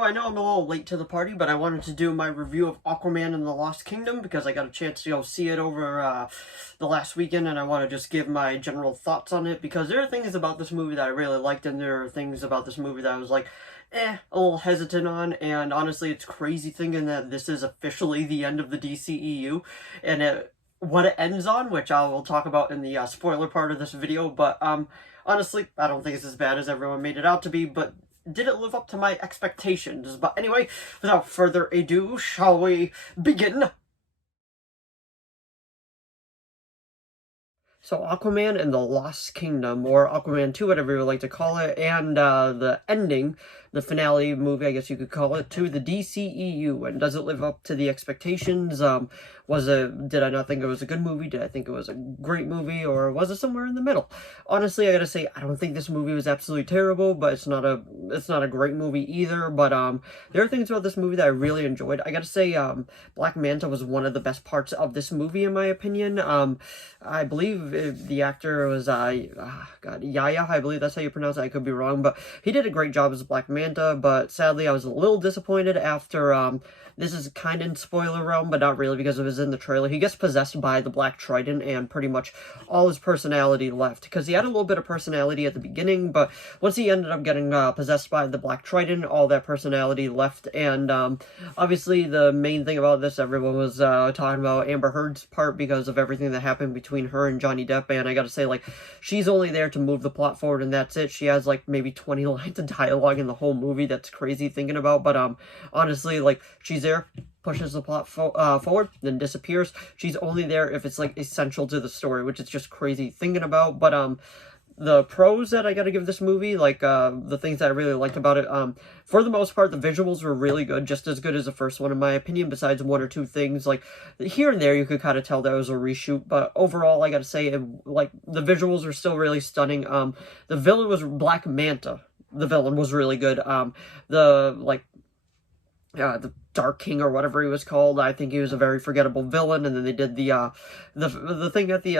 So I know I'm a little late to the party, but I wanted to do my review of Aquaman and the Lost Kingdom because I got a chance to go see it over the last weekend, and I want to just give my general thoughts on it because there are things about this movie that I really liked, and there are things about this movie that I was like, a little hesitant on. And honestly, it's crazy thinking that this is officially the end of the DCEU, and what it ends on, which I will talk about in the spoiler part of this video. But honestly, I don't think it's as bad as everyone made it out to be, but did it live up to my expectations? But anyway, without further ado, shall we begin? So Aquaman and the Lost Kingdom, or Aquaman 2, whatever you would like to call it, and the ending, the finale movie, I guess you could call it, to the DCEU. And does it live up to the expectations? Did I not think it was a good movie? Did I think it was a great movie? Or was it somewhere in the middle? Honestly, I gotta say, I don't think this movie was absolutely terrible, but it's not a great movie either. But there are things about this movie that I really enjoyed. I gotta say, Black Manta was one of the best parts of this movie, in my opinion. I believe the actor was, Yaya, I believe that's how you pronounce it. I could be wrong, but he did a great job as Black Manta, but sadly I was a little disappointed after, this is kind of in spoiler realm, but not really because it was in the trailer. He gets possessed by the Black Trident, and pretty much all his personality left, because he had a little bit of personality at the beginning, but once he ended up getting possessed by the Black Trident, all that personality left. And obviously the main thing about this, everyone was talking about Amber Heard's part because of everything that happened between her and Johnny Depp, and I gotta say, like, she's only there to move the plot forward, and that's it. She has like maybe 20 lines of dialogue in the whole movie. That's crazy thinking about, but honestly, like, she's there, pushes the plot forward, then disappears. She's only there if it's like essential to the story, which is just crazy thinking about. But the pros that I gotta give this movie, like, the things that I really liked about it, for the most part, the visuals were really good, just as good as the first one, in my opinion, besides one or two things. Like, here and there, you could kind of tell that was a reshoot, but overall, I gotta say, like, the visuals were still really stunning. The villain was Black Manta. The villain was really good. The Dark King or whatever he was called, I think he was a very forgettable villain. And then they did the thing at the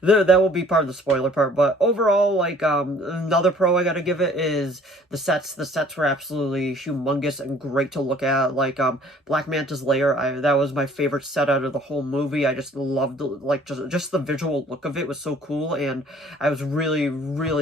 that will be part of the spoiler part. But overall, like, another pro I gotta give it is the sets. The sets were absolutely humongous and great to look at. Like, Black Manta's lair, that was my favorite set out of the whole movie. I just loved, like, just the visual look of it was so cool, and I was really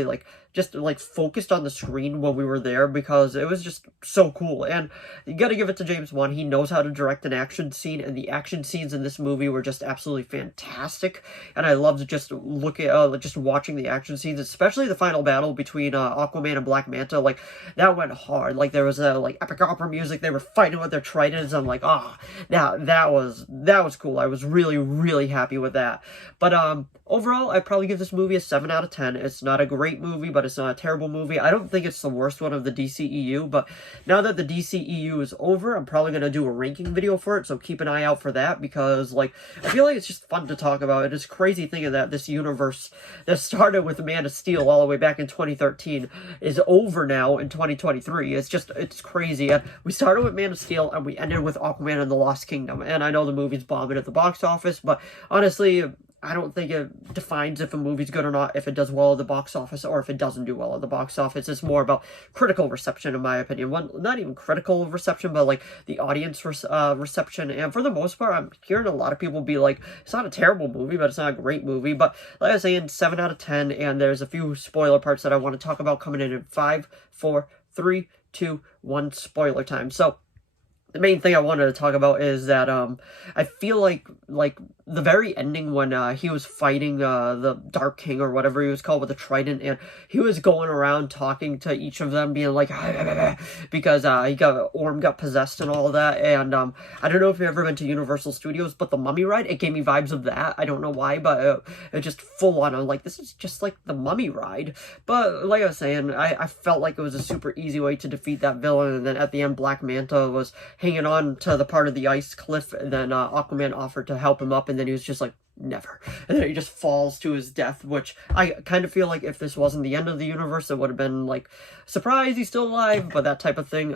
like just like focused on the screen when we were there because it was just so cool. And you gotta give it to James Wan. He knows how to direct an action scene, and the action scenes in this movie were just absolutely fantastic. And I loved just just watching the action scenes, especially the final battle between Aquaman and Black Manta. Like, that went hard. Like, there was like epic opera music. They were fighting with their tridents. I'm like, that was cool. I was really happy with that. But overall, I'd probably give this movie a 7 out of 10. It's not a great movie, but it's not a terrible movie. I don't think it's the worst one of the DCEU, but now that the DCEU is over, I'm probably going to do a ranking video for it, so keep an eye out for that, because, like, I feel like it's just fun to talk about. It is crazy thinking that this universe that started with Man of Steel all the way back in 2013 is over now in 2023. It's crazy. And we started with Man of Steel, and we ended with Aquaman and the Lost Kingdom. And I know the movie's bombing at the box office, but honestly, I don't think it defines if a movie's good or not, if it does well at the box office or if it doesn't do well at the box office. It's more about critical reception, in my opinion. Not even critical reception, but like the audience reception. And for the most part, I'm hearing a lot of people be like, it's not a terrible movie, but it's not a great movie. But like I was saying, 7 out of 10, and there's a few spoiler parts that I want to talk about coming in 5, 4, 3, 2, 1, spoiler time. So the main thing I wanted to talk about is that I feel like the very ending when he was fighting the Dark King or whatever he was called with the trident, and he was going around talking to each of them, being like, because Orm got possessed and all that. And I don't know if you've ever been to Universal Studios, but the Mummy ride, it gave me vibes of that. I don't know why, but it just full on. I'm like, this is just like the Mummy ride. But like I was saying, I felt like it was a super easy way to defeat that villain. And then at the end, Black Manta was hanging on to the part of the ice cliff, and then Aquaman offered to help him up, and then he was just like, never. And then he just falls to his death, which I kind of feel like if this wasn't the end of the universe, it would have been like, surprise, he's still alive, but that type of thing.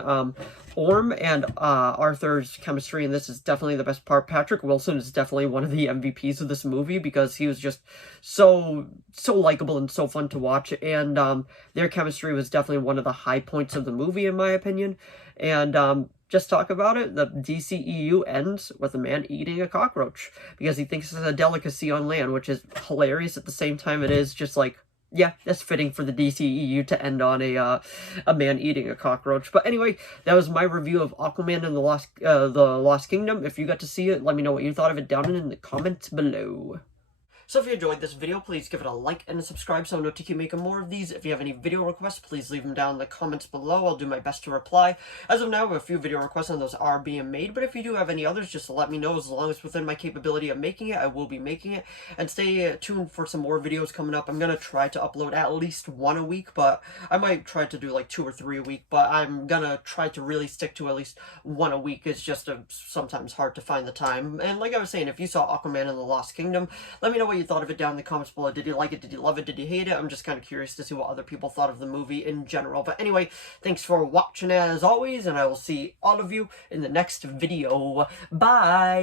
Orm and Arthur's chemistry in this is definitely the best part. Patrick Wilson is definitely one of the MVPs of this movie because he was just so likable and so fun to watch, and their chemistry was definitely one of the high points of the movie, in my opinion. And just talk about it, the DCEU ends with a man eating a cockroach because he thinks it's a delicacy on land, which is hilarious. At the same time, it is just like, yeah, that's fitting for the DCEU to end on a man eating a cockroach. But anyway, that was my review of Aquaman and the Lost Kingdom. If you got to see it, let me know what you thought of it down in the comments below. So if you enjoyed this video, please give it a like and a subscribe so I know to keep making more of these. If you have any video requests, please leave them down in the comments below. I'll do my best to reply. As of now, a few video requests and those are being made, but if you do have any others, just let me know. As long as within my capability of making it, I will be making it. And stay tuned for some more videos coming up. I'm going to try to upload at least one a week, but I might try to do like 2 or 3 a week, but I'm going to try to really stick to at least one a week. It's just sometimes hard to find the time. And like I was saying, if you saw Aquaman and the Lost Kingdom, let me know what you thought of it down in the comments below. Did you like it? Did you love it? Did you hate it? I'm just kind of curious to see what other people thought of the movie in general. But anyway, thanks for watching as always, and I will see all of you in the next video. Bye!